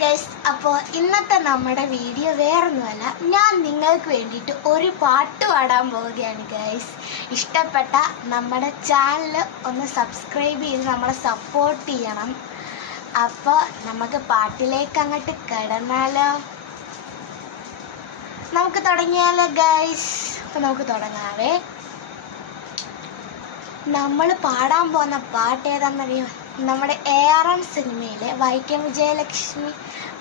Guys, അപ്പോൾ ഇന്നത്തെ നമ്മുടെ വീഡിയോ വേറൊന്നുമല്ല, ഞാൻ നിങ്ങൾക്ക് വേണ്ടിയിട്ട് ഒരു പാട്ട് പാടാൻ പോവുകയാണ് ഗൈസ്. ഇഷ്ടപ്പെട്ട നമ്മുടെ ചാനൽ ഒന്ന് സബ്സ്ക്രൈബ് ചെയ്ത് നമ്മളെ സപ്പോർട്ട് ചെയ്യണം. അപ്പോൾ നമുക്ക് പാട്ടിലേക്ക് അങ്ങോട്ട് കിടന്നാലോ? നമുക്ക് തുടങ്ങിയാലോ ഗൈസ്? അപ്പോൾ നമുക്ക് തുടങ്ങാവേ. നമ്മൾ പാടാൻ പോകുന്ന പാട്ട് ഏതാണെന്നറിയോ? നമ്മുടെ ARM സിനിമയിലെ വൈക്കം വിജയലക്ഷ്മി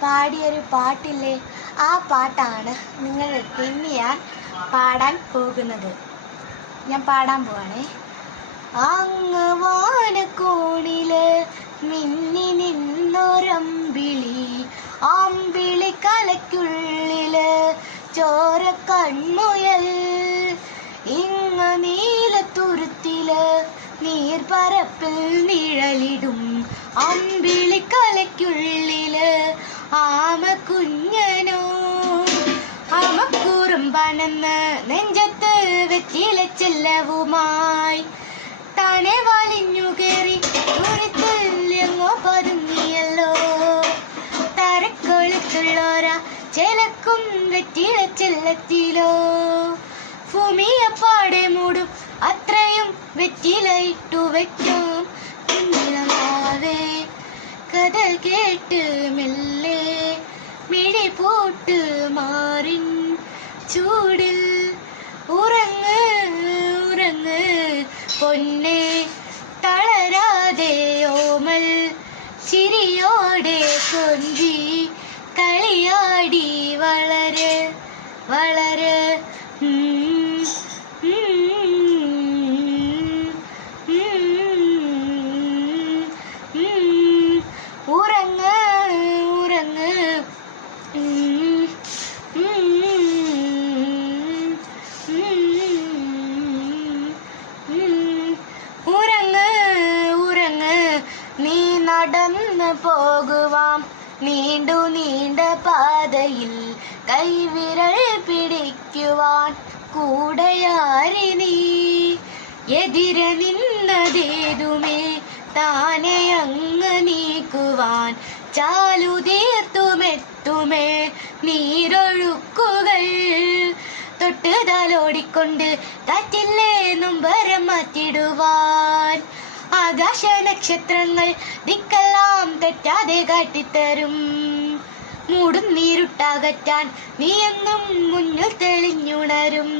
പാടിയൊരു പാട്ടില്ലേ, ആ പാട്ടാണ് നിങ്ങൾക്ക് ഇന്ന് ഞാൻ പാടാൻ പോകുന്നത്. ഞാൻ പാടാൻ പോവാണേ. അങ്ങ് വാനക്കോണില് മിന്നി നിന്നൊരമ്പിളി, അമ്പിളി കലയ്ക്കുള്ളില് ചോര കൺമുയൽ, ഇങ്ങ് നീലത്തുരുത്തില് നീർപ്പരപ്പിൽ നിഴലിടും, അമ്പിളിക്കലയ്ക്കുള്ളില് ആമ കുഞ്ഞനോ, ആമക്കുറുമ്പനെന്ന് നെഞ്ചത്ത് വെറ്റില ചെല്ലവുമായി താനെ വലിഞ്ഞു കയറി ദൂരത്തിലെങ്ങോ പതുങ്ങിയല്ലോ. തരക്കൊളുത്തുള്ളോര ചെലക്കും വെറ്റില ചെല്ലത്തിലോ, ഭൂമിയപ്പാടെ മൂടും അത്രയും വെറ്റിലയിട്ടു വെക്കും. കുഞ്ഞിളമാവേ കഥ കേട്ട് മെല്ലെ മിഴി പൂട്ട് മാറിൻ ചൂടിൽ ഉറങ്ങ് ഉറങ്ങ് പൊന്നെ, തളരാതെ ഓമൽ ചിരിയോടെ കൊഞ്ചി കളിയാടി വളര് വളര്. ഉറങ്ങ് ഉറങ്ങ് ഉറങ്ങ് ഉറങ്ങ്. നീ നടന്നു പോകുവാം നീണ്ടു നീണ്ട പാതയിൽ, കൈവിരൽ പിടിക്കുവാൻ കൂടെയാരി നീ. എതിരെ നിന്നതേതുമേ താനെ അങ്ങ് നീക്കുവാൻ, ചാലുതീർത്തുമെത്തുമേ നീരൊഴുക്കുകൾ. തൊട്ട് തലോടിക്കൊണ്ട് കാറ്റില്ലേ നൊമ്പരം മാറ്റിടുവാൻ, ആകാശ നക്ഷത്രങ്ങൾ ദിക്കെല്ലാം തെറ്റാതെ കാട്ടിത്തരും. മൂടും നീരുട്ടകറ്റാൻ നീ എന്നും മുന്നിൽ തെളിഞ്ഞുണരും.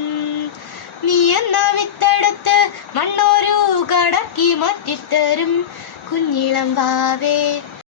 നീ എന്ന വിത്തെടുത്ത് മണ്ണോരു കടക്കി മാറ്റിത്തരും. കുഞ്ഞിളം വാവേ